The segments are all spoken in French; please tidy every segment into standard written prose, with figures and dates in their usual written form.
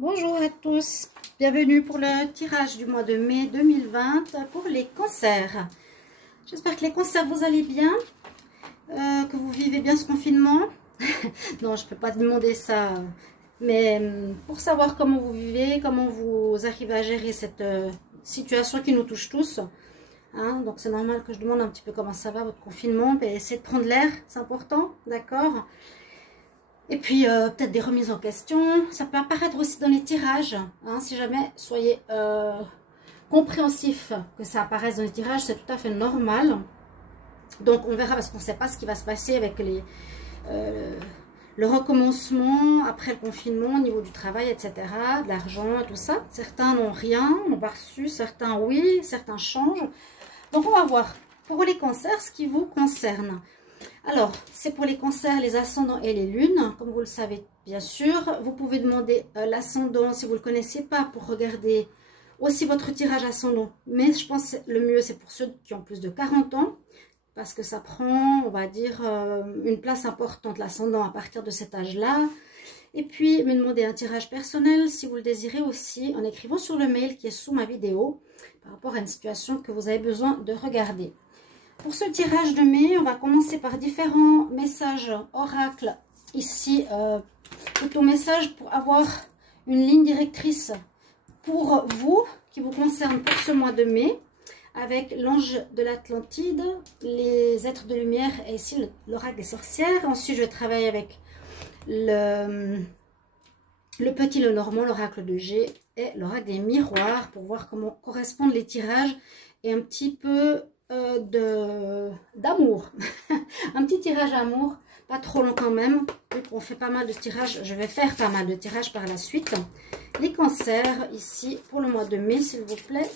Bonjour à tous, bienvenue pour le tirage du mois de mai 2020 pour les cancers. J'espère que les cancers vous allez bien, que vous vivez bien ce confinement. Non, je ne peux pas demander ça, mais pour savoir comment vous vivez, comment vous arrivez à gérer cette situation qui nous touche tous. Hein, donc c'est normal que je demande un petit peu comment ça va votre confinement, mais essayez de prendre l'air, c'est important, d'accord? Et puis peut-être des remises en question, ça peut apparaître aussi dans les tirages, hein, si jamais soyez compréhensifs que ça apparaisse dans les tirages, c'est tout à fait normal. Donc on verra parce qu'on ne sait pas ce qui va se passer avec le recommencement après le confinement au niveau du travail, etc., de l'argent, tout ça. Certains n'ont rien, n'ont pas reçu, certains oui, certains changent. Donc on va voir pour les cancers ce qui vous concerne. Alors, c'est pour les cancers, les ascendants et les lunes, comme vous le savez bien sûr. Vous pouvez demander l'ascendant si vous ne le connaissez pas pour regarder aussi votre tirage ascendant. Mais je pense que le mieux, c'est pour ceux qui ont plus de 40 ans, parce que ça prend, on va dire, une place importante, l'ascendant, à partir de cet âge-là. Et puis, me demander un tirage personnel, si vous le désirez aussi, en écrivant sur le mail qui est sous ma vidéo, par rapport à une situation que vous avez besoin de regarder. Pour ce tirage de mai, on va commencer par différents messages oracles ici, auto-messages pour avoir une ligne directrice pour vous, qui vous concerne pour ce mois de mai, avec l'ange de l'Atlantide, les êtres de lumière et ici l'oracle des sorcières. Ensuite, je travaille avec le petit Lenormand, l'oracle de G et l'oracle des miroirs pour voir comment correspondent les tirages et un petit peu d'amour. Un petit tirage amour, pas trop long quand même, vu qu'on fait pas mal de tirages. Je vais faire pas mal de tirages par la suite. Les cancers ici pour le mois de mai, s'il vous plaît.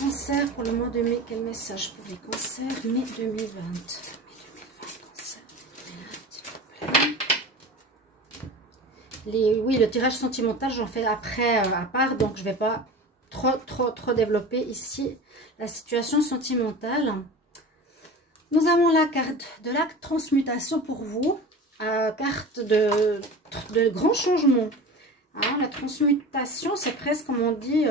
Cancer pour le mois de mai, quel message pour les cancers mai 2020? Oui, le tirage sentimental, j'en fais après à part, donc je vais pas trop développer ici la situation sentimentale. Nous avons la carte de la transmutation pour vous, carte de grands changements. Hein, la transmutation, c'est presque, comme on dit,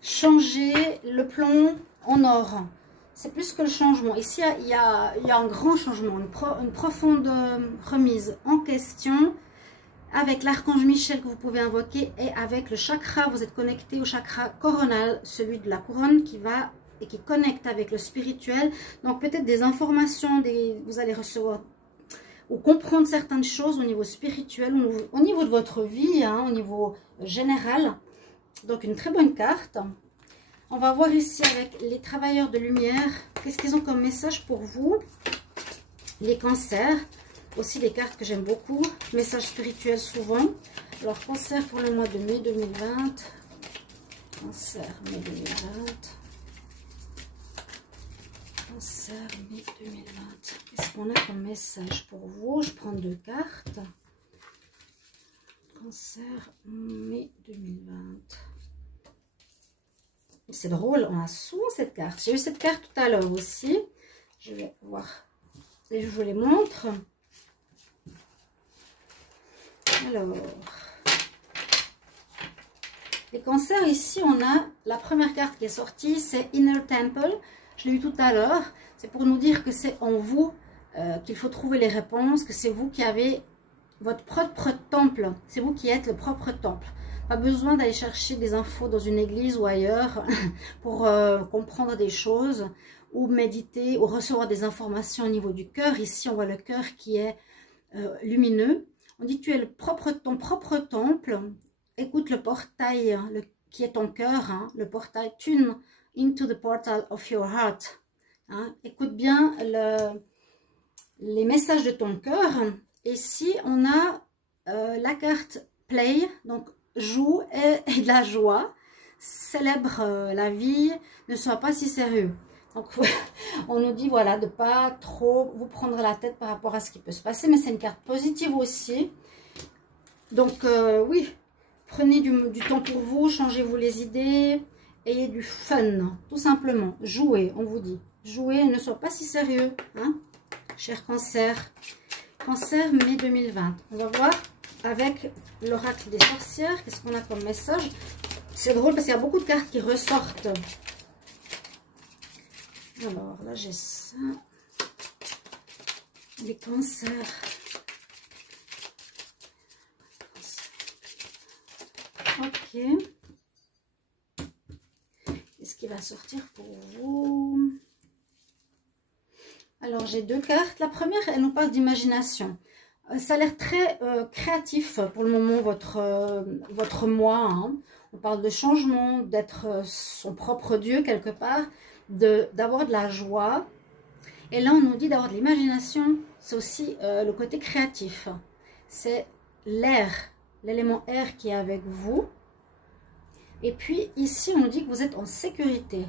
changer le plomb en or. C'est plus que le changement. Ici, il y a un grand changement, une profonde remise en question. Avec l'archange Michel que vous pouvez invoquer et avec le chakra, vous êtes connecté au chakra coronal, celui de la couronne qui va et qui connecte avec le spirituel. Donc peut-être des informations, vous allez recevoir ou comprendre certaines choses au niveau spirituel, au niveau de votre vie, hein, au niveau général. Donc une très bonne carte. On va voir ici avec les travailleurs de lumière, qu'est-ce qu'ils ont comme message pour vous, les cancers. Aussi des cartes que j'aime beaucoup, messages spirituels souvent. Alors cancer pour le mois de mai 2020, cancer mai 2020, cancer mai 2020. Qu'est-ce qu'on a comme message pour vous? Je prends deux cartes. Cancer mai 2020. C'est drôle, on a souvent cette carte. J'ai eu cette carte tout à l'heure aussi. Je vais voir et je vous les montre. Alors, les cancers, ici, on a la première carte qui est sortie, c'est Inner Temple. Je l'ai eu tout à l'heure. C'est pour nous dire que c'est en vous qu'il faut trouver les réponses, que c'est vous qui avez votre propre temple. C'est vous qui êtes le propre temple. Pas besoin d'aller chercher des infos dans une église ou ailleurs pour comprendre des choses ou méditer ou recevoir des informations au niveau du cœur. Ici, on voit le cœur qui est lumineux. On dit tu es ton propre temple. Écoute le portail qui est ton cœur, hein, le portail. Tune into the portal of your heart. Hein. Écoute bien les messages de ton cœur. Et ici, on a la carte play, donc joue et de la joie. Célèbre la vie, ne sois pas si sérieux. Donc, on nous dit, voilà, de ne pas trop vous prendre la tête par rapport à ce qui peut se passer. Mais c'est une carte positive aussi. Donc, oui, prenez du temps pour vous, changez-vous les idées. Ayez du fun, tout simplement. Jouez, on vous dit. Jouez, ne soyez pas si sérieux, hein, cher cancer. Cancer, mai 2020. On va voir avec l'oracle des sorcières, qu'est-ce qu'on a comme message. C'est drôle parce qu'il y a beaucoup de cartes qui ressortent. Alors, là, j'ai ça. Les cancers. Ok. Qu'est-ce qui va sortir pour vous? Alors, j'ai deux cartes. La première, elle nous parle d'imagination. Ça a l'air très créatif pour le moment, votre mois. Hein. On parle de changement, d'être son propre Dieu quelque part, d'avoir de la joie. Et là, on nous dit d'avoir de l'imagination. C'est aussi le côté créatif. C'est l'air, l'élément air qui est avec vous. Et puis ici, on nous dit que vous êtes en sécurité.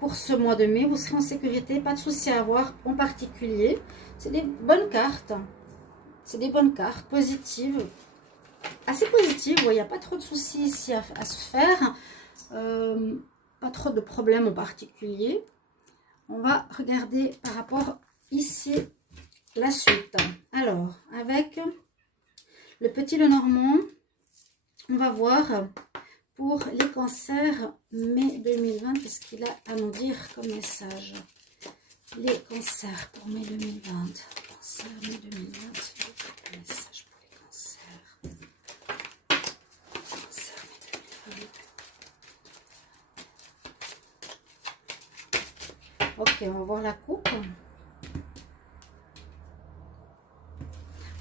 Pour ce mois de mai, vous serez en sécurité, pas de souci à avoir en particulier. C'est des bonnes cartes. C'est des bonnes cartes, positives. Assez positives, il n'y a pas trop de soucis ici à se faire. Pas trop de problèmes en particulier. On va regarder par rapport ici la suite. Alors, avec le petit Lenormand, on va voir pour les cancers mai 2020, qu'est-ce qu'il a à nous dire comme message? Les cancers pour mai 2020. Cancer mai 2020, quel message pour les cancers? Cancer mai 2020. Ok, on va voir la coupe.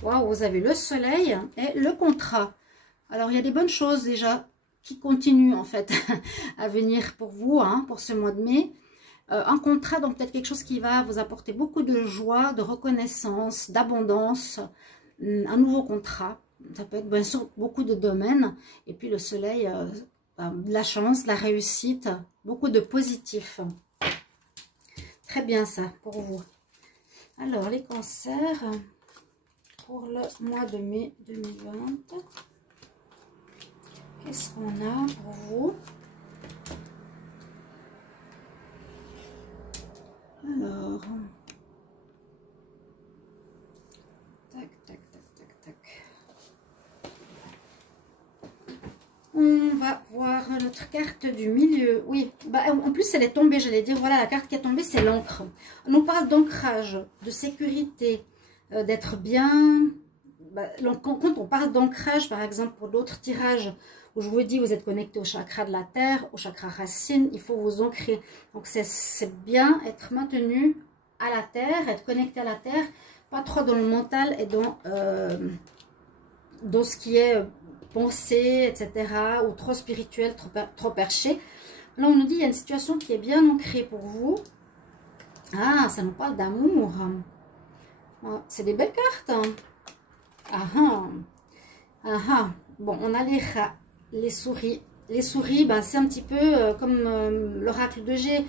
Waouh, vous avez le soleil et le contrat. Alors, il y a des bonnes choses déjà qui continuent en fait à venir pour vous, hein, pour ce mois de mai. Un contrat, donc peut-être quelque chose qui va vous apporter beaucoup de joie, de reconnaissance, d'abondance. Un nouveau contrat. Ça peut être bien sûr beaucoup de domaines. Et puis le soleil, de la chance, de la réussite, beaucoup de positif. Très bien ça pour vous. Alors, les cancers pour le mois de mai 2020. Qu'est-ce qu'on a pour vous? Alors, tac, tac, tac, tac, tac. On va voir notre carte du milieu. Oui, bah, en plus elle est tombée, j'allais dire, voilà, la carte qui est tombée, c'est l'encre. On nous parle d'ancrage, de sécurité, d'être bien. Bah, quand on parle d'ancrage, par exemple, pour d'autres tirages, où je vous dis, vous êtes connecté au chakra de la terre, au chakra racine, il faut vous ancrer. Donc, c'est bien être maintenu à la terre, être connecté à la terre, pas trop dans le mental et dans ce qui est pensée, etc., ou trop spirituel, trop perché. Là, on nous dit, il y a une situation qui est bien ancrée pour vous. Ah, ça nous parle d'amour. Ah, c'est des belles cartes. Ah ah. Ah ah. Bon, on a les rats, les souris. Les souris, ben, c'est un petit peu comme l'oracle de G.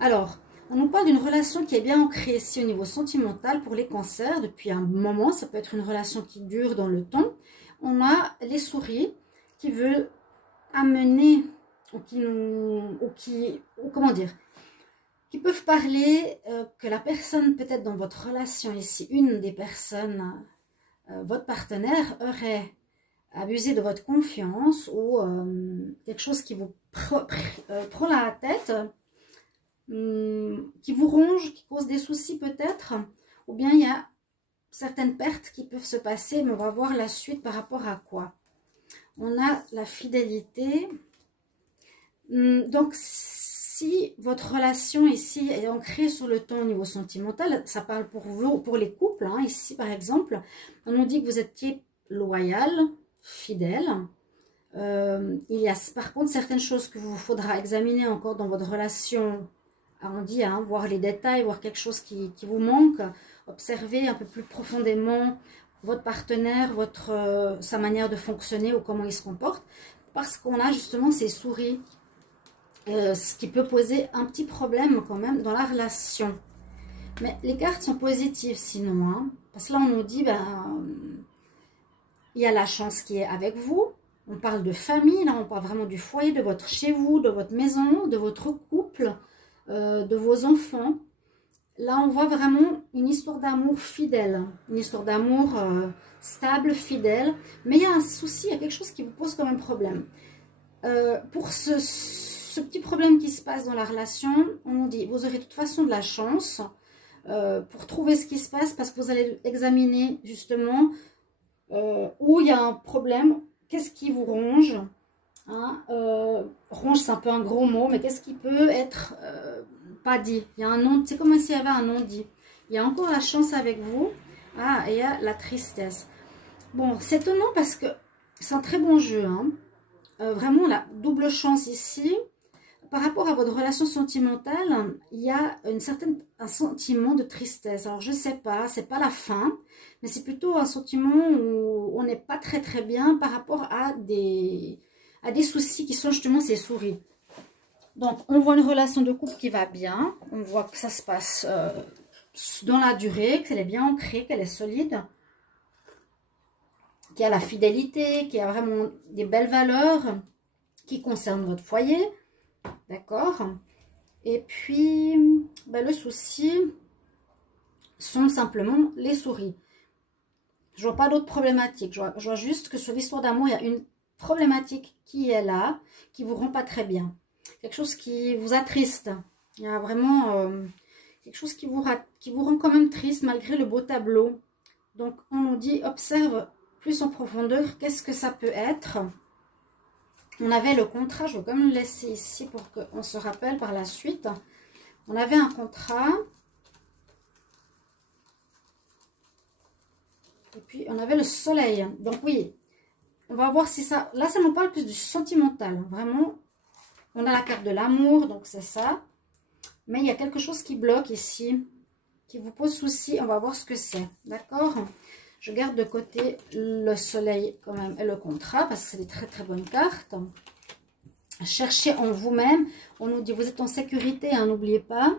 Alors, on nous parle d'une relation qui est bien ancrée ici au niveau sentimental pour les cancers depuis un moment. Ça peut être une relation qui dure dans le temps. On a les souris qui veulent amener, comment dire, qui peuvent parler que la personne, peut-être dans votre relation ici, une des personnes, votre partenaire aurait abusé de votre confiance ou quelque chose qui vous prend la tête, qui vous ronge, qui cause des soucis peut-être, ou bien il y a certaines pertes qui peuvent se passer, mais on va voir la suite par rapport à quoi. On a la fidélité. Donc, si votre relation ici est ancrée sur le temps au niveau sentimental, ça parle pour vous, pour les couples, hein, ici par exemple, on nous dit que vous étiez loyal, fidèle. Il y a par contre certaines choses que vous faudra examiner encore dans votre relation. On dit, hein, voir les détails, voir quelque chose qui vous manque, observer un peu plus profondément votre partenaire, sa manière de fonctionner ou comment il se comporte, parce qu'on a justement ces souris, ce qui peut poser un petit problème quand même dans la relation. Mais les cartes sont positives sinon, hein, parce que là on nous dit, il y a la chance qui est avec vous. On parle de famille, là on parle vraiment du foyer, de votre chez vous, de votre maison, de votre couple, de vos enfants. Là, on voit vraiment une histoire d'amour fidèle, une histoire d'amour stable, fidèle. Mais il y a un souci, il y a quelque chose qui vous pose quand même problème. Pour ce petit problème qui se passe dans la relation, on nous dit, vous aurez de toute façon de la chance pour trouver ce qui se passe parce que vous allez examiner justement où il y a un problème, qu'est-ce qui vous ronge. Hein, ronge, c'est un peu un gros mot, mais qu'est-ce qui peut être pas dit? Il y a un non, c'est comme s'il y avait un non-dit. Il y a encore la chance avec vous. Ah, et il y a la tristesse. Bon, c'est étonnant parce que c'est un très bon jeu. Hein. Vraiment, la double chance ici. Par rapport à votre relation sentimentale, il y a un sentiment de tristesse. Alors, je ne sais pas, c'est pas la fin, mais c'est plutôt un sentiment où on n'est pas très très bien par rapport à des soucis qui sont justement ces souris. Donc, on voit une relation de couple qui va bien. On voit que ça se passe dans la durée, qu'elle est bien ancrée, qu'elle est solide, qu'il y a la fidélité, qu'il y a vraiment des belles valeurs qui concernent votre foyer. D'accord? Et puis, ben, le souci sont simplement les souris. Je vois pas d'autres problématiques. Je vois juste que sur l'histoire d'amour, il y a une problématique qui est là, qui vous rend pas très bien. Quelque chose qui vous attriste. Il y a vraiment quelque chose qui vous rend quand même triste malgré le beau tableau. Donc, on nous dit, observe plus en profondeur, qu'est-ce que ça peut être? On avait le contrat, je vais quand même le laisser ici pour qu'on se rappelle par la suite. On avait un contrat. Et puis, on avait le soleil. Donc, oui, on va voir si ça... Là, ça nous parle plus du sentimental. Vraiment, on a la carte de l'amour, donc c'est ça. Mais il y a quelque chose qui bloque ici, qui vous pose souci. On va voir ce que c'est. D'accord? Je garde de côté le soleil quand même et le contrat parce que c'est des très très bonnes cartes. Cherchez en vous-même. On nous dit vous êtes en sécurité, hein, n'oubliez pas.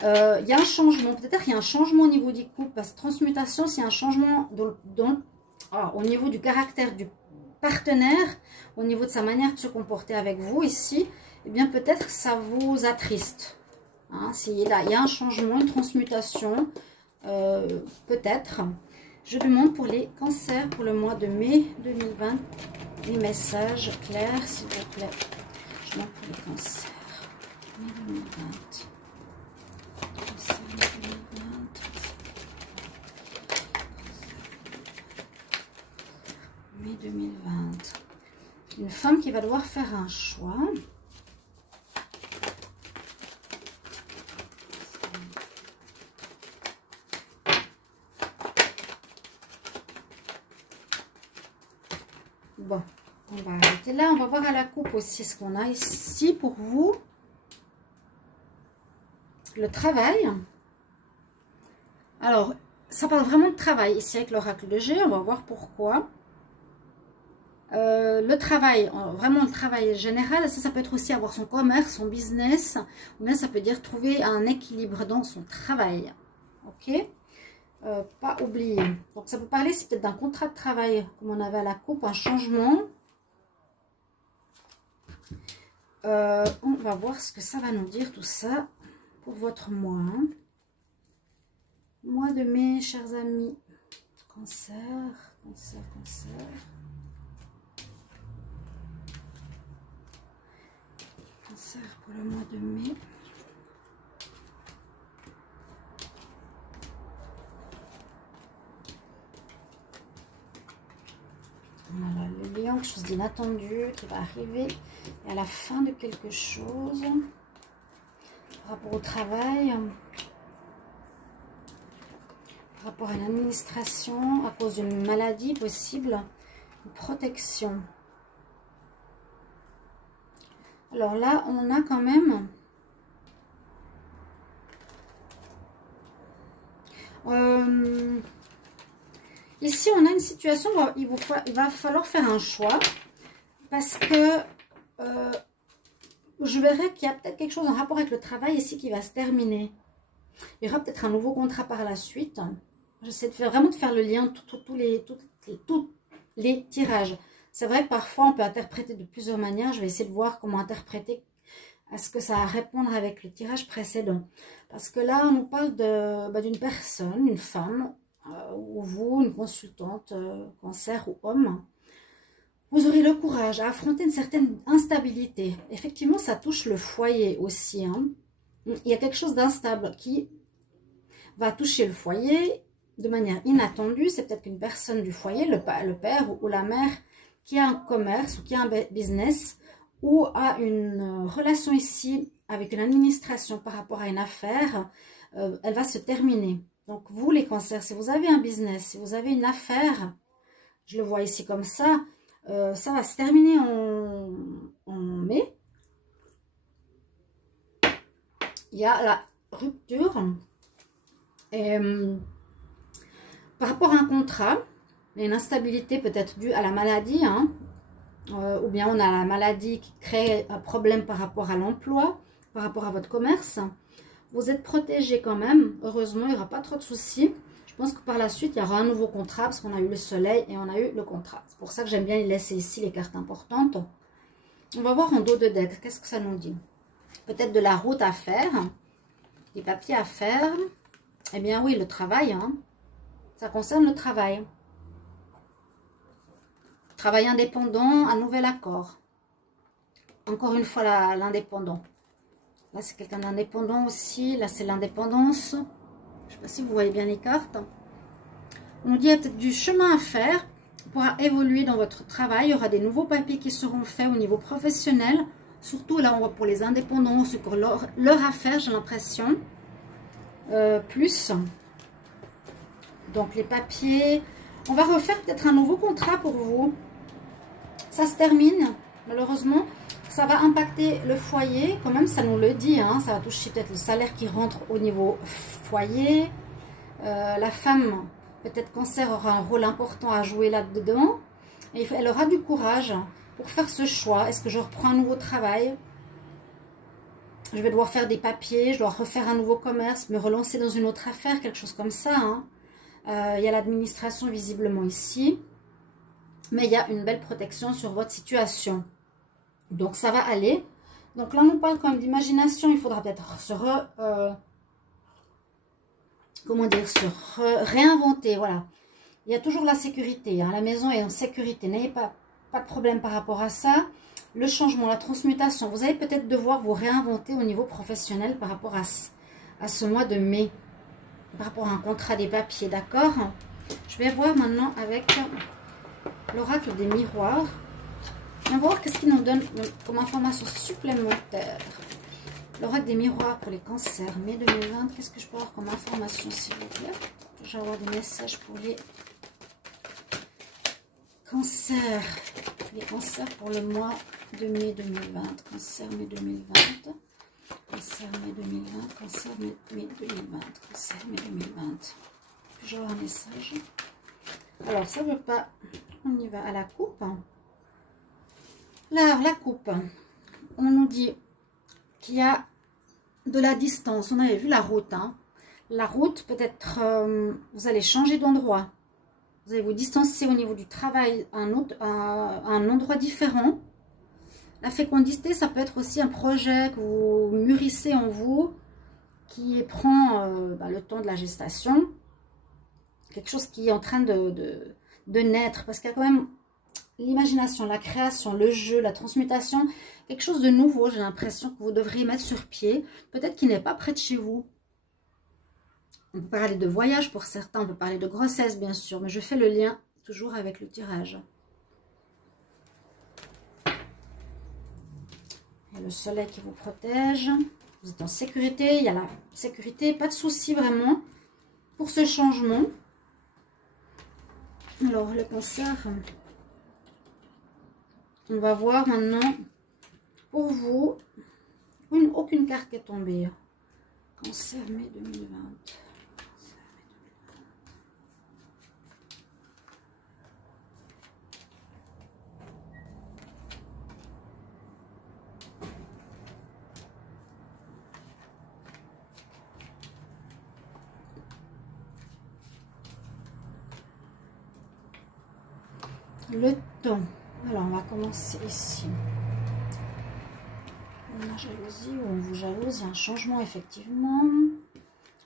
Il y a un changement. Peut-être qu'il y a un changement au niveau du couple. Parce que transmutation, c'est un changement au niveau du caractère du partenaire, au niveau de sa manière de se comporter avec vous ici. Eh bien peut-être que ça vous attriste. Hein, il y a un changement, une transmutation. Peut-être. Je demande pour les cancers pour le mois de mai 2020 les messages clairs, s'il vous plaît. Je demande pour les cancers. Mai 2020. Cancer 2020. Mai 2020. Une femme qui va devoir faire un choix. Bon, on va arrêter là. On va voir à la coupe aussi ce qu'on a ici pour vous. Le travail. Alors, ça parle vraiment de travail ici avec l'oracle de G. On va voir pourquoi. Le travail, vraiment le travail général, ça peut être aussi avoir son commerce, son business. Ou bien ça peut dire trouver un équilibre dans son travail. Ok ? Pas oublier. Donc ça peut parler, c'est peut-être d'un contrat de travail, comme on avait à la coupe, un changement. On va voir ce que ça va nous dire tout ça pour votre mois. Hein. Mois de mai, chers amis. Cancer, cancer, cancer. Cancer pour le mois de mai. Voilà, le lion, quelque chose d'inattendu qui va arriver à la fin de quelque chose par rapport au travail, par rapport à l'administration, à cause d'une maladie possible, une protection. Alors là, on a quand même ici, on a une situation où il va falloir faire un choix parce que je verrai qu'il y a peut-être quelque chose en rapport avec le travail ici qui va se terminer. Il y aura peut-être un nouveau contrat par la suite. J'essaie de vraiment de faire le lien, tous les tirages. C'est vrai que parfois, on peut interpréter de plusieurs manières. Je vais essayer de voir comment interpréter Est-ce que ça va répondre avec le tirage précédent? Parce que là, on nous parle d'une personne, une femme, ou vous, une consultante, cancer ou homme. Vous aurez le courage à affronter une certaine instabilité. Effectivement, ça touche le foyer aussi. Hein. Il y a quelque chose d'instable qui va toucher le foyer de manière inattendue. C'est peut-être qu'une personne du foyer, le père ou la mère, qui a un commerce ou qui a un business ou a une relation ici avec une administration par rapport à une affaire, elle va se terminer. Donc vous les cancers, si vous avez un business, si vous avez une affaire, je le vois ici comme ça va se terminer en mai. Il y a la rupture. Et, par rapport à un contrat, il y a une instabilité peut-être due à la maladie, hein, ou bien on a la maladie qui crée un problème par rapport à l'emploi, par rapport à votre commerce. Vous êtes protégé quand même, heureusement, il n'y aura pas trop de soucis. Je pense que par la suite, il y aura un nouveau contrat, parce qu'on a eu le soleil et on a eu le contrat. C'est pour ça que j'aime bien laisser ici les cartes importantes. On va voir en dos de deck, qu'est-ce que ça nous dit? Peut-être de la route à faire, des papiers à faire. Eh bien oui, le travail, hein. Ça concerne le travail. Travail indépendant, un nouvel accord. Encore une fois, l'indépendant. Là, c'est quelqu'un d'indépendant aussi. Là, c'est l'indépendance. Je ne sais pas si vous voyez bien les cartes. On nous dit qu'il y a peut-être du chemin à faire pour évoluer dans votre travail. Il y aura des nouveaux papiers qui seront faits au niveau professionnel. Surtout, là, on voit pour les indépendants, c'est pour leur affaire, j'ai l'impression. Plus. Donc, les papiers. On va refaire peut-être un nouveau contrat pour vous. Ça se termine, malheureusement. Ça va impacter le foyer, quand même, ça nous le dit. Hein, ça va toucher peut-être le salaire qui rentre au niveau foyer. La femme, peut-être cancer, aura un rôle important à jouer là-dedans. Et elle aura du courage pour faire ce choix. Est-ce que je reprends un nouveau travail? Je vais devoir faire des papiers, je dois refaire un nouveau commerce, me relancer dans une autre affaire, quelque chose comme ça. Hein. Il y a l'administration visiblement ici. Mais il y a une belle protection sur votre situation. Donc, ça va aller. Donc, là, on nous parle quand même d'imagination. Il faudra peut-être se réinventer. Voilà. Il y a toujours la sécurité. Hein. La maison est en sécurité. N'ayez pas de problème par rapport à ça. Le changement, la transmutation. Vous allez peut-être devoir vous réinventer au niveau professionnel par rapport à ce mois de mai. Par rapport à un contrat des papiers. D'accord? Je vais voir maintenant avec l'oracle des miroirs. On va voir qu'est-ce qu'il nous donne comme information supplémentaire. L'oracle des miroirs pour les cancers, mai 2020. Qu'est-ce que je peux avoir comme information, s'il vous plaît? Je vais avoir des messages pour les cancers. Les cancers pour le mois de mai 2020. Cancer, mai 2020. Cancer, mai 2020. Cancer, mai 2020. Cancer, mai 2020. Je vais avoir un message. Alors, ça ne veut pas... On y va à la coupe. Alors, la coupe. On nous dit qu'il y a de la distance. On avait vu la route. Hein. La route, peut-être, vous allez changer d'endroit. Vous allez vous distancer au niveau du travail à un endroit différent. La fécondité, ça peut être aussi un projet que vous mûrissez en vous, qui prend le temps de la gestation. Quelque chose qui est en train de naître. Parce qu'il y a quand même l'imagination, la création, le jeu, la transmutation. Quelque chose de nouveau, j'ai l'impression que vous devriez mettre sur pied. Peut-être qu'il n'est pas près de chez vous. On peut parler de voyage pour certains, on peut parler de grossesse bien sûr, mais je fais le lien toujours avec le tirage. Il y a le soleil qui vous protège, vous êtes en sécurité, il y a la sécurité, pas de souci vraiment pour ce changement. Alors le cancer, on va voir maintenant pour vous, aucune carte qui est tombée. Cancer, mai 2020. Le temps. Alors, on va commencer ici. On a jalousie, ou on vous jalouse, il y a un changement effectivement.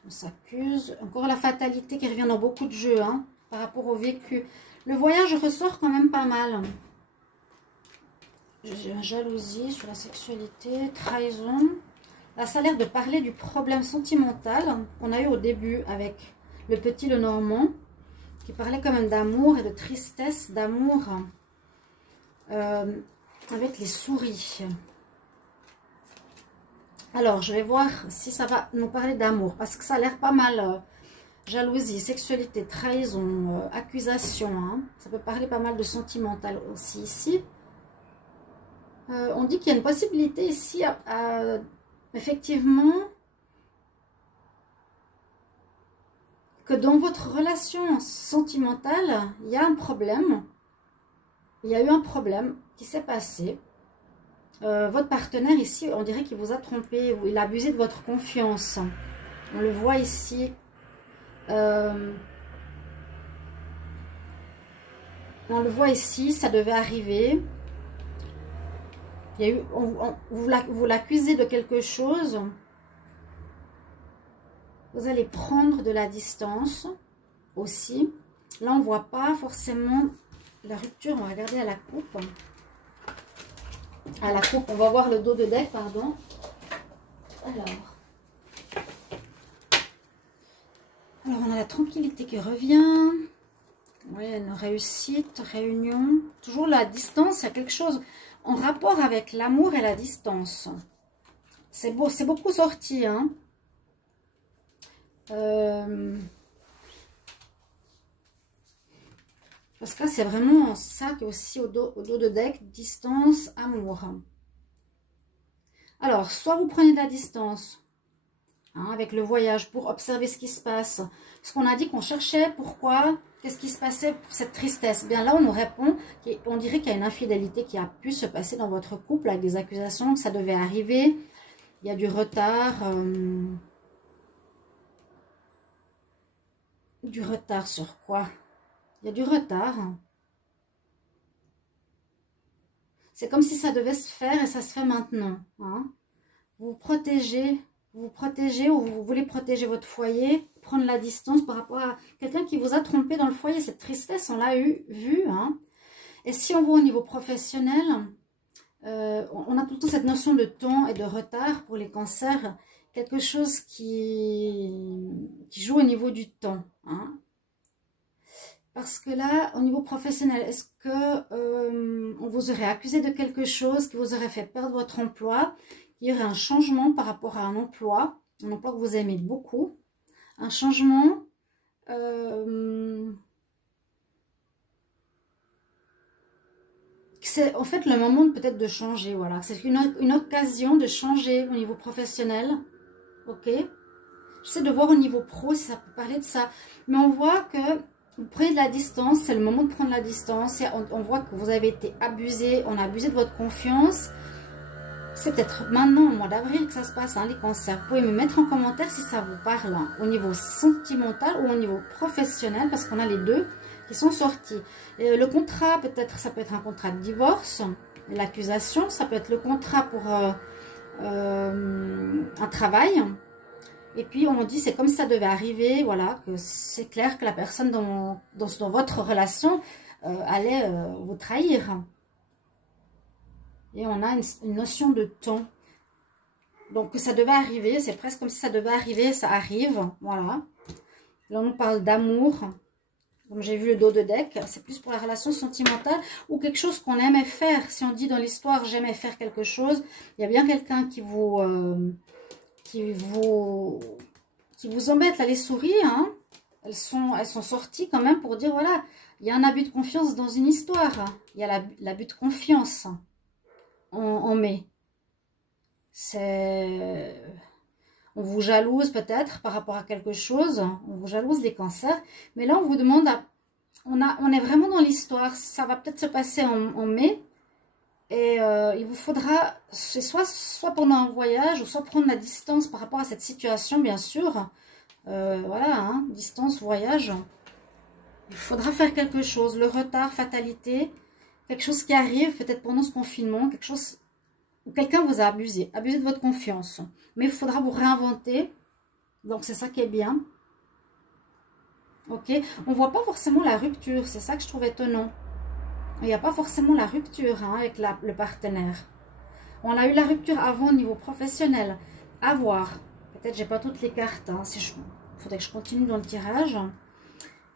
On s'accuse. Encore la fatalité qui revient dans beaucoup de jeux, hein, par rapport au vécu. Le voyage ressort quand même pas mal. J'ai jalousie sur la sexualité, trahison. Là, ça a l'air de parler du problème sentimental qu'on a eu au début avec le petit Lenormand, qui parlait quand même d'amour et de tristesse, d'amour avec les souris. Alors, je vais voir si ça va nous parler d'amour, parce que ça a l'air pas mal. Jalousie, sexualité, trahison, accusation. Hein. Ça peut parler pas mal de sentimental aussi ici. On dit qu'il y a une possibilité ici, effectivement, que dans votre relation sentimentale, il y a un problème. Il y a eu un problème qui s'est passé. Votre partenaire ici, on dirait qu'il vous a trompé ou il a abusé de votre confiance. On le voit ici. On le voit ici, ça devait arriver. Il y a eu, vous l'accusez de quelque chose. Vous allez prendre de la distance aussi. Là, on ne voit pas forcément la rupture. On va regarder à la coupe. À la coupe, on va voir le dos de deck, pardon. Alors, on a la tranquillité qui revient. Oui, une réussite, réunion. Toujours la distance, il y a quelque chose en rapport avec l'amour et la distance. C'est beau, c'est beaucoup sorti, hein. Parce que c'est vraiment ça qui est aussi au dos de deck, distance, amour. Alors, soit vous prenez de la distance, hein, avec le voyage pour observer ce qui se passe. Parce qu'on a dit qu'on cherchait pourquoi, qu'est-ce qui se passait pour cette tristesse. Bien là, on nous répond, on dirait qu'il y a une infidélité qui a pu se passer dans votre couple avec des accusations que ça devait arriver. Il y a du retard. Du retard sur quoi? Il y a du retard. C'est comme si ça devait se faire et ça se fait maintenant. Hein. Vous vous protégez ou vous voulez protéger votre foyer, prendre la distance par rapport à quelqu'un qui vous a trompé dans le foyer. Cette tristesse, on l'a vu. Hein. Et si on voit au niveau professionnel, on a tout le temps cette notion de temps et de retard pour les cancers. Quelque chose qui joue au niveau du temps. Hein. Parce que là, au niveau professionnel, est-ce que on vous aurait accusé de quelque chose qui vous aurait fait perdre votre emploi? Il y aurait un changement par rapport à un emploi que vous aimez beaucoup. Un changement c'est en fait le moment peut-être de changer. Voilà, c'est une occasion de changer au niveau professionnel. Ok, j'essaie de voir au niveau pro si ça peut parler de ça. Mais on voit que vous prenez de la distance, c'est le moment de prendre la distance. On voit que vous avez été abusé, on a abusé de votre confiance. C'est peut-être maintenant, au mois d'avril, que ça se passe, hein, les cancers. Vous pouvez me mettre en commentaire si ça vous parle, hein, au niveau sentimental ou au niveau professionnel, parce qu'on a les deux qui sont sortis. Et le contrat, peut-être, ça peut être un contrat de divorce, l'accusation, ça peut être le contrat pour un travail. Et puis on dit c'est comme ça devait arriver, voilà, que c'est clair que la personne dans votre relation allait vous trahir. Et on a une notion de temps. Donc que ça devait arriver, c'est presque comme si ça devait arriver, ça arrive, voilà. Là on nous parle d'amour, comme j'ai vu le dos de deck, c'est plus pour la relation sentimentale ou quelque chose qu'on aimait faire. Si on dit dans l'histoire j'aimais faire quelque chose, il y a bien quelqu'un qui vous embête. Là les souris, hein, elles sont sorties quand même pour dire voilà, il y a un abus de confiance dans une histoire, il y a l'abus de confiance en mai. C'est on vous jalouse peut-être par rapport à quelque chose, on vous jalouse les cancers, mais là on vous demande on est vraiment dans l'histoire, ça va peut-être se passer en mai. Et il vous faudra, c'est soit pendant un voyage, ou soit prendre la distance par rapport à cette situation, bien sûr. Voilà, hein, distance, voyage. Il faudra faire quelque chose. Le retard, fatalité, quelque chose qui arrive, peut-être pendant ce confinement, quelque chose quelqu'un vous a abusé de votre confiance. Mais il faudra vous réinventer. Donc, c'est ça qui est bien. Ok, on ne voit pas forcément la rupture. C'est ça que je trouve étonnant. Il n'y a pas forcément la rupture hein, avec le partenaire. On a eu la rupture avant au niveau professionnel. À voir. Peut-être j'ai pas toutes les cartes. Hein. Il faudrait que je continue dans le tirage.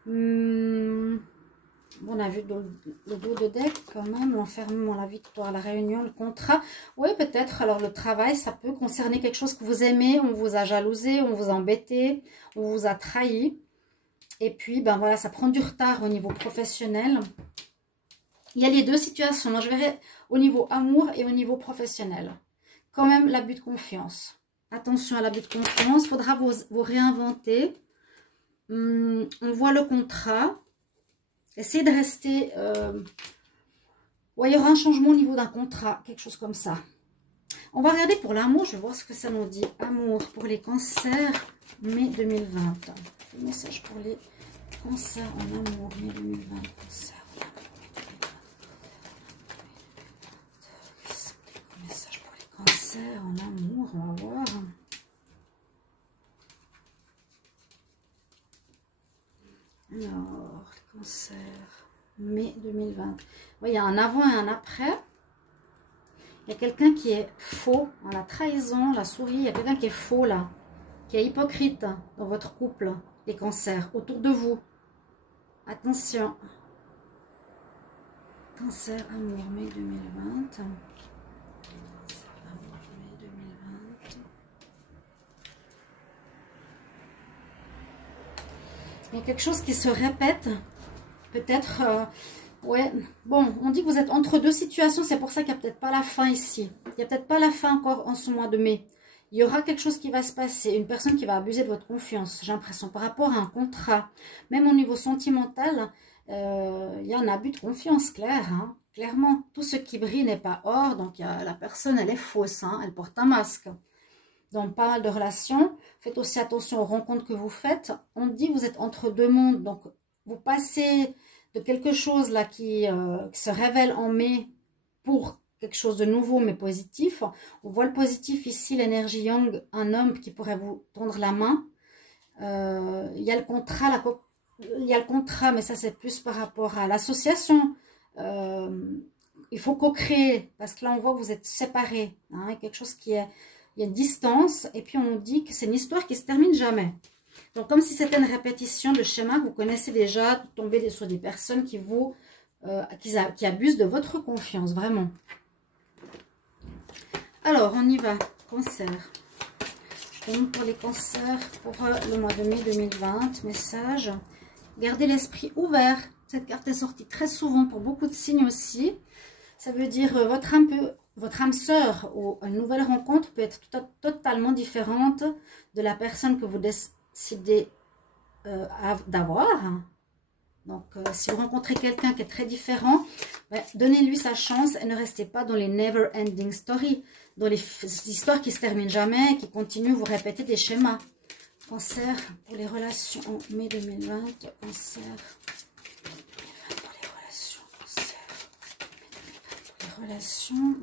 On a vu dans le dos de deck quand même. L'enfermement, la victoire, la réunion, le contrat. Oui, peut-être. Alors le travail, ça peut concerner quelque chose que vous aimez. On vous a jalousé, on vous a embêté, on vous a trahi. Et puis, ben voilà, ça prend du retard au niveau professionnel. Il y a les deux situations. Moi, je verrai au niveau amour et au niveau professionnel. Quand même, l'abus de confiance. Attention à l'abus de confiance. Il faudra vous réinventer. On voit le contrat. Essayez de rester... Ouais, il y aura un changement au niveau d'un contrat. Quelque chose comme ça. On va regarder pour l'amour. Je vais voir ce que ça nous dit. Amour pour les cancers, mai 2020. Le message pour les cancers en amour, mai 2020. Cancer. Cancer en amour, on va voir. Alors, cancer, mai 2020. Oui, il y a un avant et un après. Il y a quelqu'un qui est faux, dans la trahison, la souris. Il y a quelqu'un qui est faux là, qui est hypocrite dans votre couple, les cancers, autour de vous. Attention. Cancer, amour, mai 2020. Il y a quelque chose qui se répète. Peut-être, ouais. Bon, on dit que vous êtes entre deux situations. C'est pour ça qu'il n'y a peut-être pas la fin ici. Il n'y a peut-être pas la fin encore en ce mois de mai. Il y aura quelque chose qui va se passer. Une personne qui va abuser de votre confiance. J'ai l'impression par rapport à un contrat. Même au niveau sentimental, il y a un abus de confiance, clair. Hein, clairement, tout ce qui brille n'est pas or. Donc, la personne, elle est fausse. Hein, elle porte un masque. Dans pas mal de relations, faites aussi attention aux rencontres que vous faites. On dit que vous êtes entre deux mondes, donc vous passez de quelque chose là qui se révèle en mai pour quelque chose de nouveau mais positif. On voit le positif ici, l'énergie yang, un homme qui pourrait vous tendre la main. Il y a le contrat, mais ça c'est plus par rapport à l'association. Il faut co-créer, parce que là on voit que vous êtes séparés. Hein, il y a quelque chose qui est... Il y a une distance, et puis on dit que c'est une histoire qui ne se termine jamais. Donc, comme si c'était une répétition de schéma que vous connaissez déjà, tomber sur des personnes qui abusent de votre confiance, vraiment. Alors, on y va. Cancer. Je donne pour les cancers pour le mois de mai 2020. Message. Gardez l'esprit ouvert. Cette carte est sortie très souvent pour beaucoup de signes aussi. Ça veut dire votre âme sœur ou une nouvelle rencontre peut être totalement différente de la personne que vous décidez d'avoir. Donc, si vous rencontrez quelqu'un qui est très différent, ben, donnez-lui sa chance et ne restez pas dans les never ending stories, dans les histoires qui ne se terminent jamais, qui continuent, vous répétez des schémas. Cancer pour les relations en mai 2020. Cancer. Relation.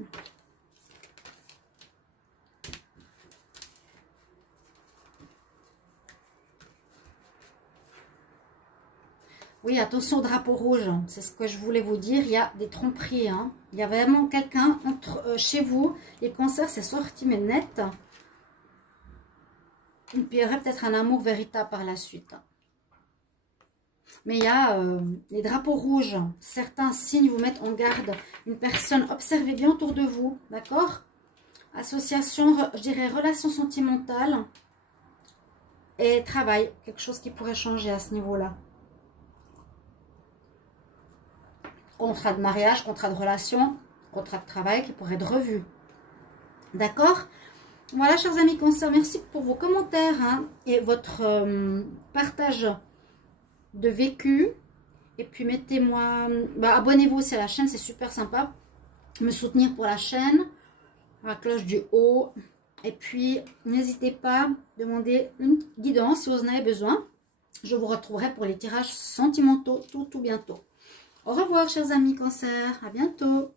Oui, attention au drapeau rouge, c'est ce que je voulais vous dire. Il y a des tromperies. Hein. Il y a vraiment quelqu'un chez vous. Les cancers, c'est sorti, mais net. Et puis il y aurait peut-être un amour véritable par la suite. Mais il y a les drapeaux rouges. Certains signes vous mettent en garde. Une personne, observez bien autour de vous. D'accord? Association, je dirais relation sentimentale et travail. Quelque chose qui pourrait changer à ce niveau-là. Contrat de mariage, contrat de relation, contrat de travail qui pourrait être revu. D'accord? Voilà, chers amis cancers, merci pour vos commentaires hein, et votre partage de vécu. Et puis mettez-moi, abonnez-vous aussi à la chaîne, c'est super sympa. Me soutenir pour la chaîne, la cloche du haut. Et puis n'hésitez pas à demander une guidance si vous en avez besoin. Je vous retrouverai pour les tirages sentimentaux tout bientôt. Au revoir chers amis cancers, à bientôt.